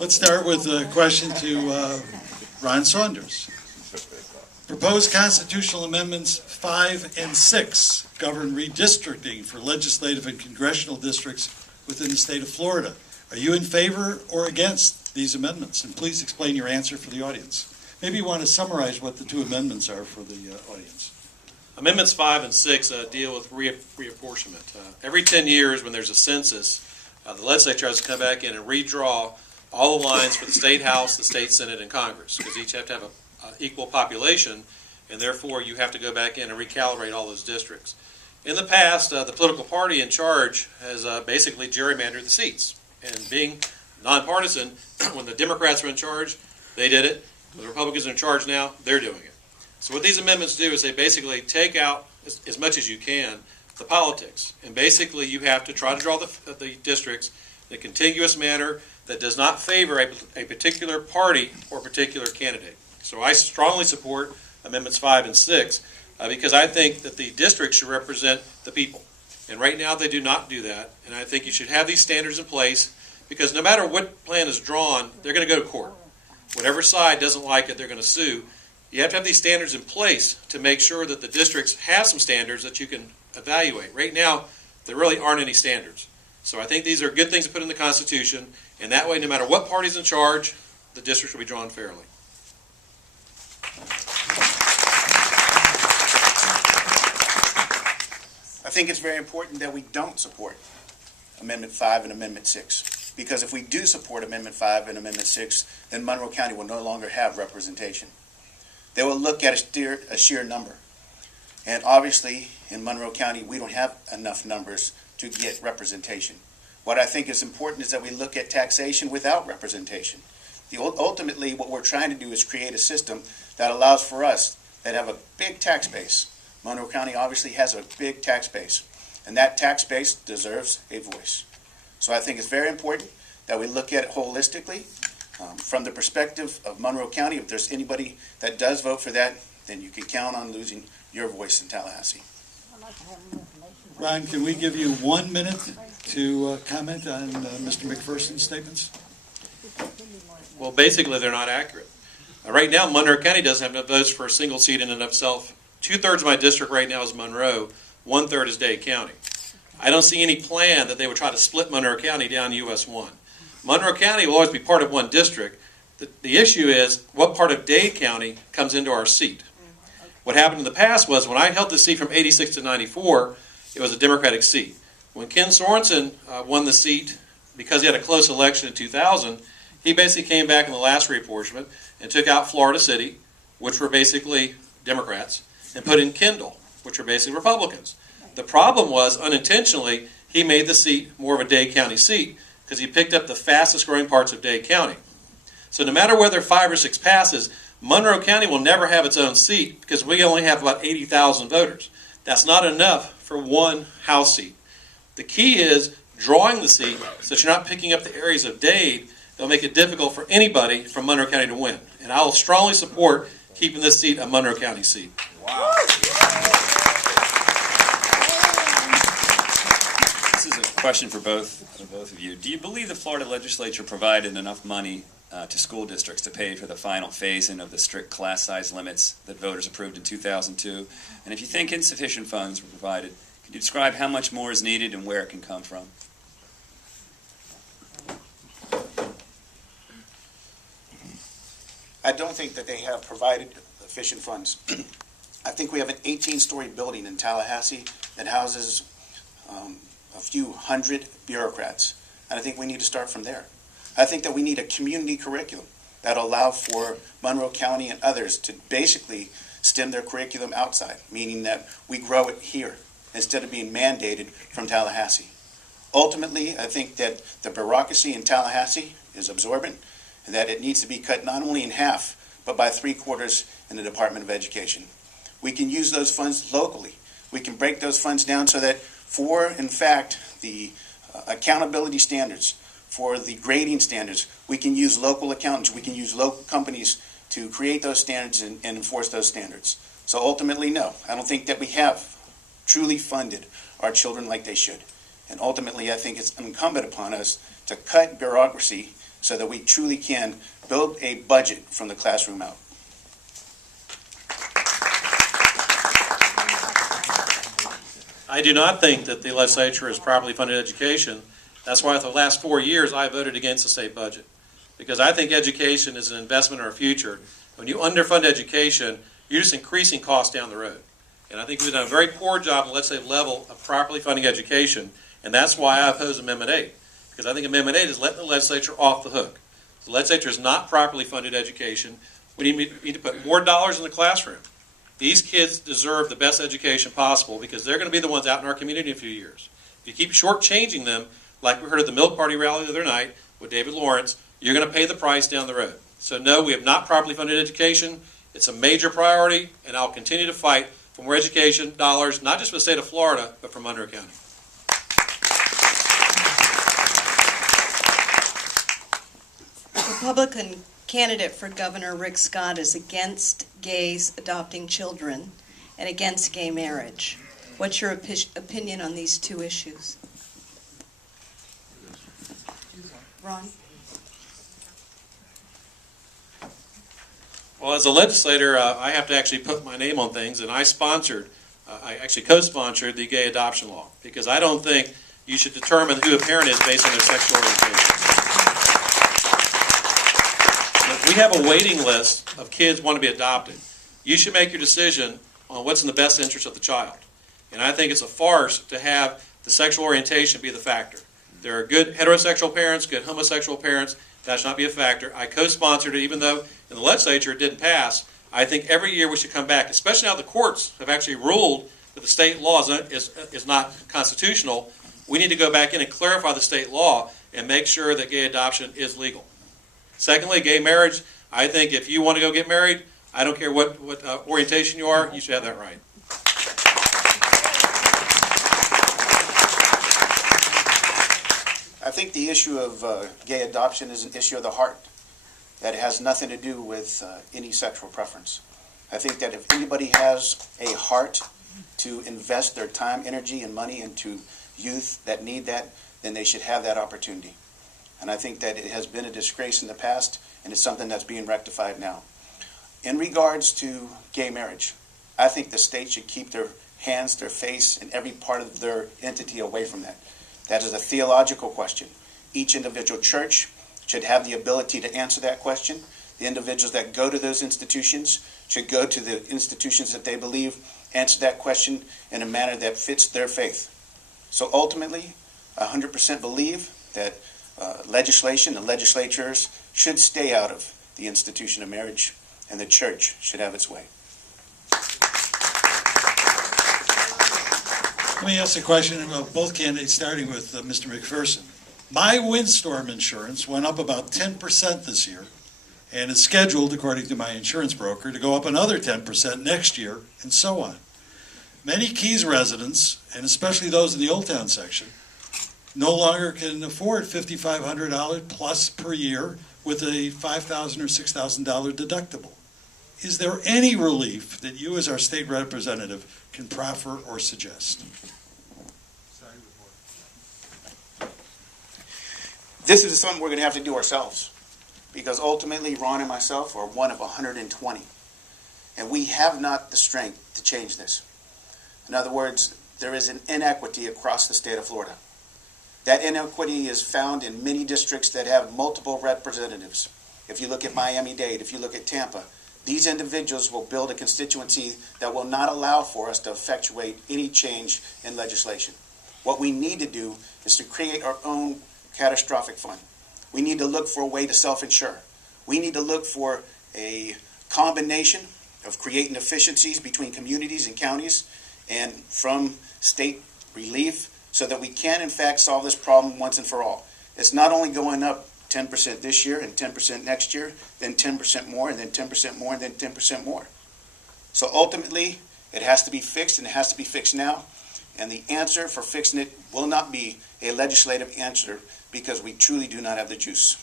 Let's start with a question to Ron Saunders. Proposed constitutional amendments 5 and 6 govern redistricting for legislative and congressional districts within the state of Florida. Are you in favor or against these amendments? And please explain your answer for the audience. Maybe you want to summarize what the two amendments are for the audience. Amendments 5 and 6 deal with reapportionment. Every 10 years when there's a census, the legislature has to come back in and redraw all the lines for the state house, the state senate, and Congress, because each have to have an equal population, and therefore you have to go back in and recalibrate all those districts. In the past, the political party in charge has basically gerrymandered the seats. And being nonpartisan, when the Democrats were in charge, they did it. When the Republicans are in charge now, they're doing it. So what these amendments do is they basically take out, as much as you can, the politics. And basically you have to try to draw the districts in a contiguous manner that does not favor a particular party or particular candidate. So I strongly support Amendments 5 and 6 because I think that the districts should represent the people. And right now they do not do that. And I think you should have these standards in place because no matter what plan is drawn, they're going to go to court. Whatever side doesn't like it, they're going to sue. You have to have these standards in place to make sure that the districts have some standards that you can evaluate. Right now, there really aren't any standards. So I think these are good things to put in the Constitution, and that way, no matter what party's in charge, the districts will be drawn fairly. I think it's very important that we don't support Amendment 5 and Amendment 6. Because if we do support Amendment 5 and Amendment 6, then Monroe County will no longer have representation. They will look at a sheer number. And obviously, in Monroe County, we don't have enough numbers to get representation. What I think is important is that we look at taxation without representation. Ultimately, what we're trying to do is create a system that allows for us that have a big tax base. Monroe County obviously has a big tax base, and that tax base deserves a voice. So I think it's very important that we look at it holistically. From the perspective of Monroe County, if there's anybody that does vote for that, then you can count on losing your voice in Tallahassee. Ron, can we give you 1 minute to comment on Mr. McPherson's statements? Well, basically, they're not accurate. Right now, Monroe County doesn't have enough votes for a single seat in and of itself. 2/3 of my district right now is Monroe. 1/3 is Dade County. I don't see any plan that they would try to split Monroe County down US 1. Monroe County will always be part of one district. The issue is what part of Dade County comes into our seat. What happened in the past was when I held the seat from 86 to 94, it was a Democratic seat. When Ken Sorensen won the seat because he had a close election in 2000, he basically came back in the last reapportionment and took out Florida City, which were basically Democrats, and put in Kendall, which were basically Republicans. The problem was, unintentionally, he made the seat more of a Dade County seat because he picked up the fastest growing parts of Dade County. So no matter whether 5 or 6 passes, Monroe County will never have its own seat because we only have about 80,000 voters. That's not enough for one House seat. The key is drawing the seat so that you're not picking up the areas of Dade that will make it difficult for anybody from Monroe County to win. And I will strongly support keeping this seat a Monroe County seat. Wow. This is a question for both of you. Do you believe the Florida legislature provided enough money to school districts to pay for the final phase-in of the strict class size limits that voters approved in 2002? And if you think insufficient funds were provided, can you describe how much more is needed and where it can come from? I don't think that they have provided sufficient funds. I think we have an 18-story building in Tallahassee that houses a few hundred bureaucrats, and I think we need to start from there. I think that we need a community curriculum that will allow for Monroe County and others to basically stem their curriculum outside, meaning that we grow it here instead of being mandated from Tallahassee. Ultimately, I think that the bureaucracy in Tallahassee is absorbent and that it needs to be cut not only in half, but by 3/4 in the Department of Education. We can use those funds locally. We can break those funds down so that for, in fact, the accountability standards, for the grading standards, we can use local accountants, we can use local companies to create those standards and enforce those standards. So ultimately, no, I don't think that we have truly funded our children like they should. And ultimately, I think it's incumbent upon us to cut bureaucracy so that we truly can build a budget from the classroom out. I do not think that the legislature has properly funded education. That's why for the last 4 years I voted against the state budget. Because I think education is an investment in our future. When you underfund education, you're just increasing costs down the road. And I think we've done a very poor job on the legislative level of properly funding education, and that's why I oppose Amendment 8. Because I think Amendment 8 is letting the legislature off the hook. The legislature has not properly funded education. We need to put more dollars in the classroom. These kids deserve the best education possible because they're going to be the ones out in our community in a few years. If you keep shortchanging them, like we heard at the Milk Party rally the other night with David Lawrence, you're going to pay the price down the road. So no, we have not properly funded education. It's a major priority, and I'll continue to fight for more education dollars, not just for the state of Florida, but for Monroe County. Republican candidate for governor Rick Scott is against gays adopting children and against gay marriage. What's your opinion on these two issues? Ron? Well, as a legislator, I have to actually put my name on things, and I actually co-sponsored the gay adoption law, because I don't think you should determine who a parent is based on their sexual orientation. If we have a waiting list of kids who want to be adopted, you should make your decision on what's in the best interest of the child. And I think it's a farce to have the sexual orientation be the factor. There are good heterosexual parents, good homosexual parents. That should not be a factor. I co-sponsored it, even though in the legislature it didn't pass. I think every year we should come back, especially now the courts have actually ruled that the state law is not constitutional. We need to go back in and clarify the state law and make sure that gay adoption is legal. Secondly, gay marriage, I think if you want to go get married, I don't care what orientation you are, you should have that right. I think the issue of gay adoption is an issue of the heart, that it has nothing to do with any sexual preference. I think that if anybody has a heart to invest their time, energy, and money into youth that need that, then they should have that opportunity. And I think that it has been a disgrace in the past, and it's something that's being rectified now. In regards to gay marriage, I think the state should keep their hands, their face, and every part of their entity away from that. That is a theological question. Each individual church should have the ability to answer that question. The individuals that go to those institutions should go to the institutions that they believe answer that question in a manner that fits their faith. So ultimately, I 100% believe that legislation and legislatures should stay out of the institution of marriage, and the church should have its way. Let me ask a question of both candidates, starting with Mr. McPherson. My windstorm insurance went up about 10% this year, and is scheduled, according to my insurance broker, to go up another 10% next year, and so on. Many Keys residents, and especially those in the Old Town section, no longer can afford $5,500 plus per year with a $5,000 or $6,000 deductible. Is there any relief that you as our state representative can proffer or suggest? This is something we're going to have to do ourselves, because ultimately Ron and myself are one of 120, and we have not the strength to change this. In other words, there is an inequity across the state of Florida. That inequity is found in many districts that have multiple representatives. If you look at Miami-Dade, if you look at Tampa, these individuals will build a constituency that will not allow for us to effectuate any change in legislation. What we need to do is to create our own catastrophic fund. We need to look for a way to self-insure. We need to look for a combination of creating efficiencies between communities and counties and from state relief, so that we can in fact solve this problem once and for all. It's not only going up 10% this year and 10% next year, then 10% more, and then 10% more, and then 10% more. So ultimately, it has to be fixed, and it has to be fixed now. And the answer for fixing it will not be a legislative answer, because we truly do not have the juice.